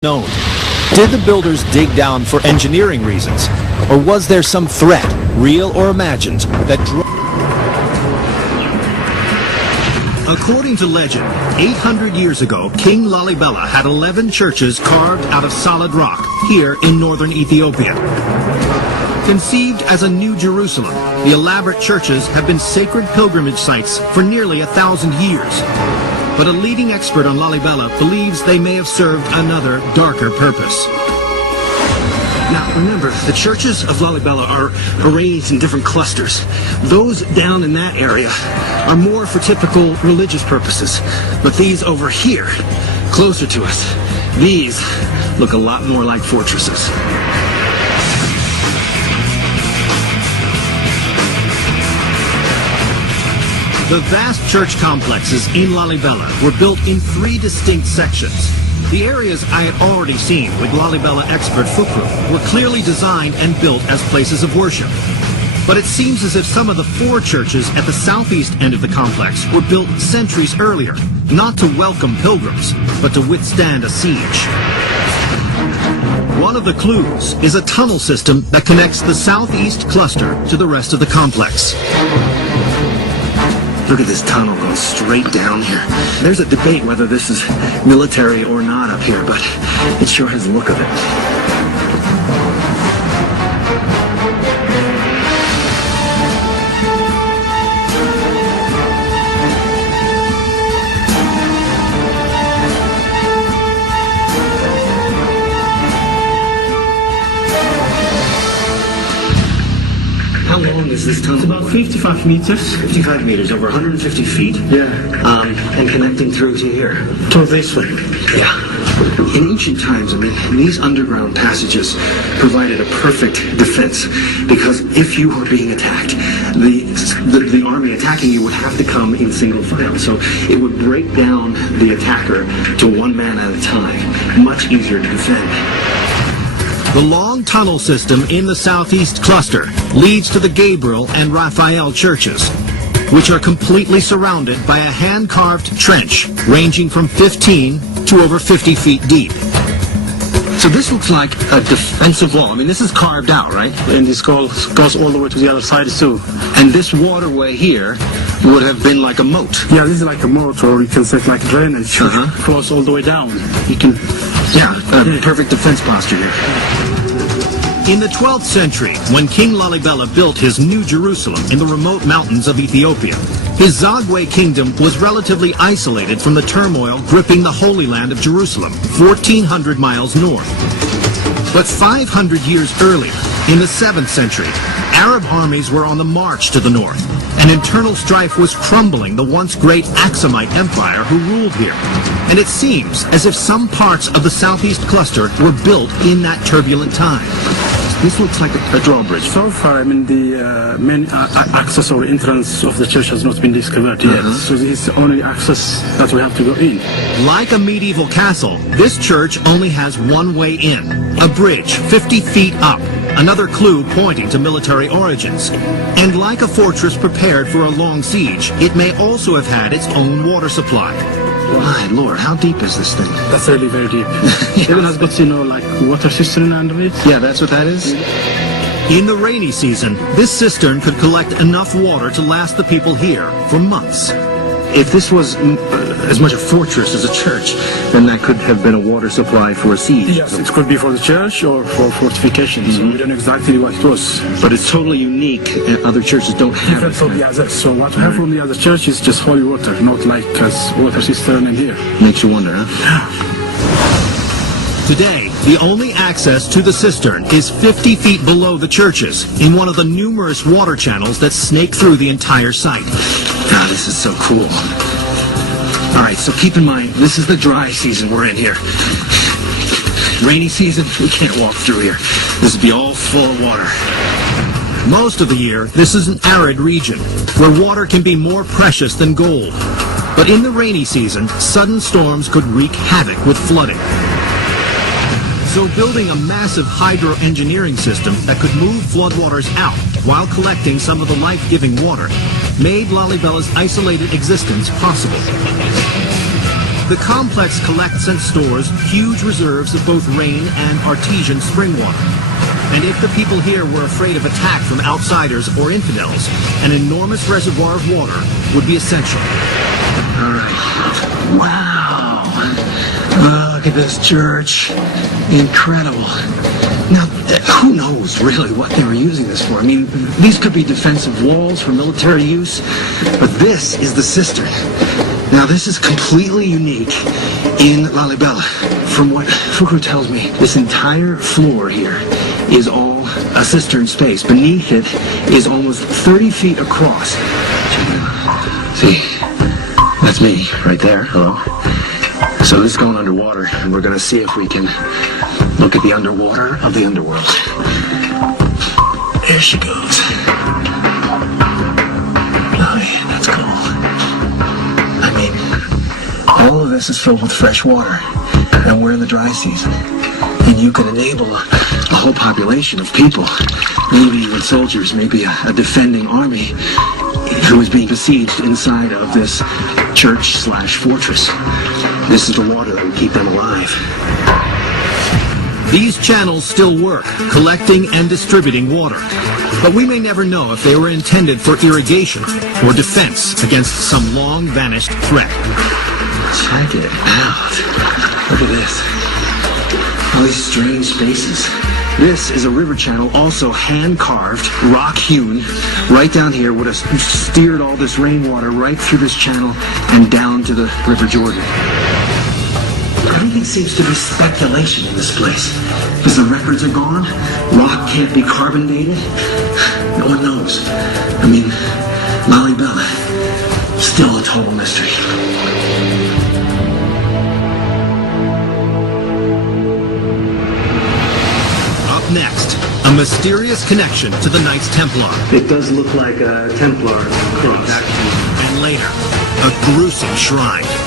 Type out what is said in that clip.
known. Did the builders dig down for engineering reasons? Or was there some threat, real or imagined, that drove... According to legend, 800 years ago, King Lalibela had 11 churches carved out of solid rock here in northern Ethiopia. Conceived as a new Jerusalem, the elaborate churches have been sacred pilgrimage sites for nearly 1,000 years. But a leading expert on Lalibela believes they may have served another, darker purpose. Now, remember, the churches of Lalibela are arranged in different clusters. Those down in that area are more for typical religious purposes. But these over here, closer to us, these look a lot more like fortresses. The vast church complexes in Lalibela were built in 3 distinct sections. The areas I had already seen with Lalibela expert Fukru were clearly designed and built as places of worship. But it seems as if some of the 4 churches at the southeast end of the complex were built centuries earlier, not to welcome pilgrims, but to withstand a siege. One of the clues is a tunnel system that connects the southeast cluster to the rest of the complex. Look at this tunnel going straight down here. There's a debate whether this is military or not up here, but it sure has the look of it. How long is this tunnel? It's about 55 meters. 55 meters, over 150 feet. Yeah. And connecting through to here. To this way. Yeah. In ancient times, I mean, these underground passages provided a perfect defense, because if you were being attacked, the army attacking you would have to come in single file. So it would break down the attacker to one man at a time. Much easier to defend. The long tunnel system in the southeast cluster leads to the Gabriel and Raphael churches, which are completely surrounded by a hand-carved trench ranging from 15 to over 50 feet deep. So this looks like a defensive wall. I mean, this is carved out, right? And this goes all the way to the other side too. And this waterway here would have been like a moat. Yeah, this is like a moat, or you can say like drainage. Flows all the way down. You can... Yeah, perfect defense posture here. In the 12th century, when King Lalibela built his New Jerusalem in the remote mountains of Ethiopia, his Zagwe kingdom was relatively isolated from the turmoil gripping the Holy Land of Jerusalem, 1,400 miles north. But 500 years earlier, in the 7th century, Arab armies were on the march to the north, and internal strife was crumbling the once great Aksumite Empire who ruled here. And it seems as if some parts of the southeast cluster were built in that turbulent time. This looks like a drawbridge. So far, I mean, the main access or entrance of the church has not been discovered yet. So this is the only access that we have to go in. Like a medieval castle, this church only has one way in, a bridge 50 feet up, another clue pointing to military origins. And like a fortress prepared for a long siege, it may also have had its own water supply. My Lord, how deep is this thing? That's really very deep. Even has got, like water cistern under it. Yeah, that's what that is? In the rainy season, this cistern could collect enough water to last the people here for months. If this was as much a fortress as a church, then that could have been a water supply for a siege. Yes, it could be for the church or for fortifications. We don't know exactly what it was. But it's totally unique, and other churches don't have different from the others. So what we have from the other church is just holy water, not like as water cistern in here. Makes you wonder, huh? Today, the only access to the cistern is 50 feet below the churches in one of the numerous water channels that snake through the entire site. God, this is so cool. All right, so keep in mind, this is the dry season we're in here. Rainy season, we can't walk through here. This would be all full of water. Most of the year, this is an arid region where water can be more precious than gold. But in the rainy season, sudden storms could wreak havoc with flooding. So building a massive hydro-engineering system that could move floodwaters out while collecting some of the life-giving water made Lalibela's isolated existence possible. The complex collects and stores huge reserves of both rain and artesian spring water. And if the people here were afraid of attack from outsiders or infidels, an enormous reservoir of water would be essential. All right. Wow. Oh, look at this church. Incredible. Now, who knows really what they were using this for? I mean, these could be defensive walls for military use, but this is the cistern. Now, this is completely unique in Lalibela. From what Fuku tells me, this entire floor here is all a cistern space. Beneath it is almost 30 feet across. See, that's me right there. Hello. So this is going underwater, and we're going to see if we can look at the underwater of the underworld. There she goes. Oh, yeah, that's cool. I mean, all of this is filled with fresh water, and we're in the dry season. And you can enable a whole population of people, maybe even soldiers, maybe a defending army, who is being besieged inside of this church/fortress. This is the water that will keep them alive. These channels still work, collecting and distributing water. But we may never know if they were intended for irrigation or defense against some long-vanished threat. Check it out. Look at this. All these strange spaces. This is a river channel, also hand-carved, rock-hewn. Right down here would have steered all this rainwater right through this channel and down to the River Jordan. Everything seems to be speculation in this place. Because the records are gone, rock can't be carbon dated. No one knows. I mean, Lalibela, still a total mystery. Up next, a mysterious connection to the Knights Templar. It does look like a Templar cross. And later, a gruesome shrine.